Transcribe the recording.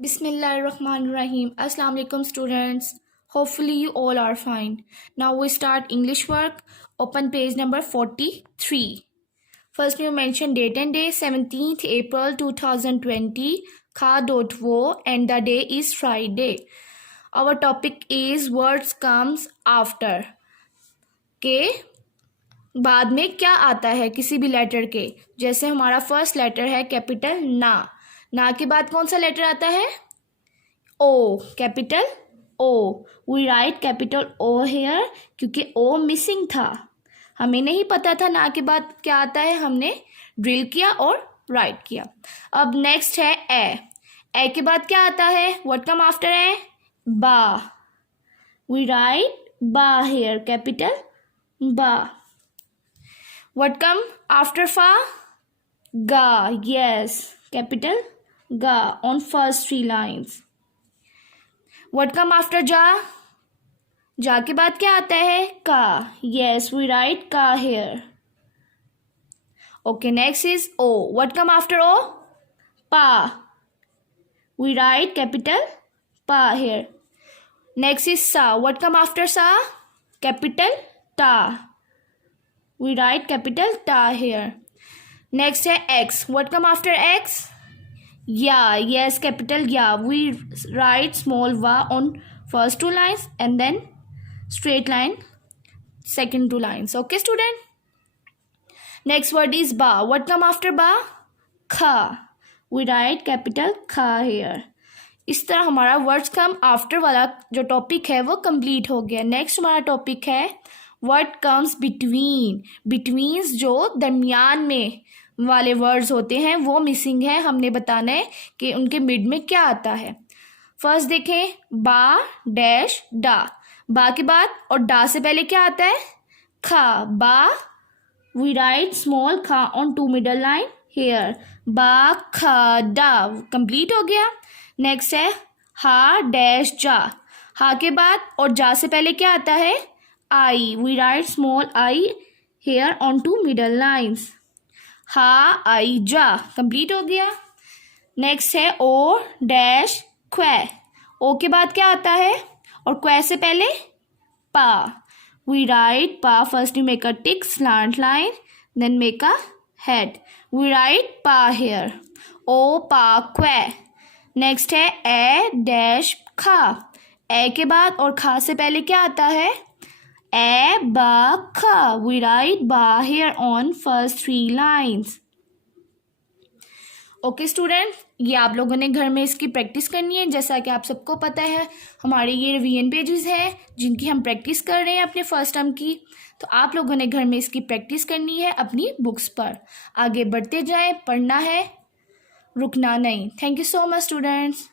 Bismillahirrahmanirrahim. Assalamu alaikum students. Hopefully you all are fine. Now we start English work. Open page number 43. First you mention date and day 17th April 2020 kha.wo and the day is Friday. Our topic is words comes after. के बाद में क्या आता है किसी भी letter के, जैसे हमारा फर्स्ट लेटर है कैपिटल ना के बाद कौन सा लेटर आता है? O, capital O. We write capital O here क्योंकि ओ मिसिंग था, हमें नहीं पता था ना के बाद क्या आता है, हमने ड्रिल किया और राइट किया. अब नेक्स्ट है ए के बाद क्या आता है? What come after a? बा. वी राइट बा हेयर कैपिटल बा. What come after fa? Ga. Yes, capital ga on first three lines. What come after ja? Ja के बाद क्या आता है? का. Yes, we write ka here. Okay, next is o. What come after o? Pa. We write capital pa here. Next is sa. What come after sa? Capital ta. We write capital ta here. Next है X. What come after X? Yeah. Yes, capital yeah. We write small va on first two lines and then straight line second two lines. Okay, student. Next word is ba. What come after ba? Kha. We write capital kha here. इस तरह हमारा words come after वाला जो topic है वो complete हो गया. Next हमारा टॉपिक है वर्ड कम्स बिटवीन. बिटवीन्स जो दरमियान में वाले वर्ड्स होते हैं वो मिसिंग है, हमने बताना है कि उनके मिड में क्या आता है. फर्स्ट देखें बा डैश डा. बा के बाद और डा से पहले क्या आता है? खा. बा. वी राइट स्मॉल खा on to middle line here. बा खा डा. कंप्लीट हो गया. नेक्स्ट है हा डैश जा. हा के बाद और जा से पहले क्या आता है? I. We write small I here on to middle lines. हा आई जा. कंप्लीट हो गया. नेक्स्ट है ओ डैश क्वै. ओ के बाद क्या आता है और क्वै से पहले? पा. वी राइट पा. First you make a thick slant line then make a head. We write पा हेयर. ओ पा क्वै. नेक्स्ट है ए डैश खा. ए के बाद और खा से पहले क्या आता है? ए बा खा. वी राइट बा here on first three lines. Okay student, ये आप लोगों ने घर में इसकी प्रैक्टिस करनी है. जैसा कि आप सबको पता है हमारे ये रिवीजन पेजेस हैं जिनकी हम प्रैक्टिस कर रहे हैं अपने फर्स्ट टर्म की. तो आप लोगों ने घर में इसकी प्रैक्टिस करनी है अपनी बुक्स पर. आगे बढ़ते जाएं, पढ़ना है, रुकना नहीं. Thank you so much students.